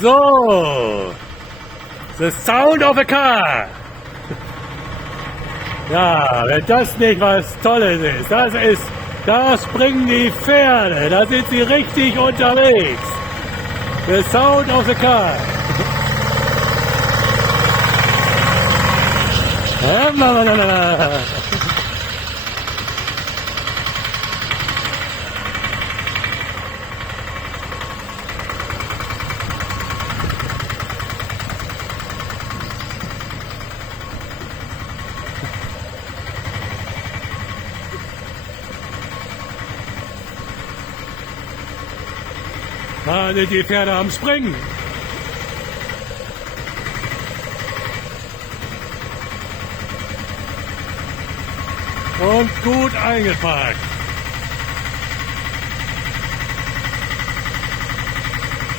So, the sound of a car. Ja, wenn das nicht was Tolles ist, da springen die Pferde, da sind sie richtig unterwegs. The sound of the car. Da sind die Pferde am Springen. Und gut eingepackt.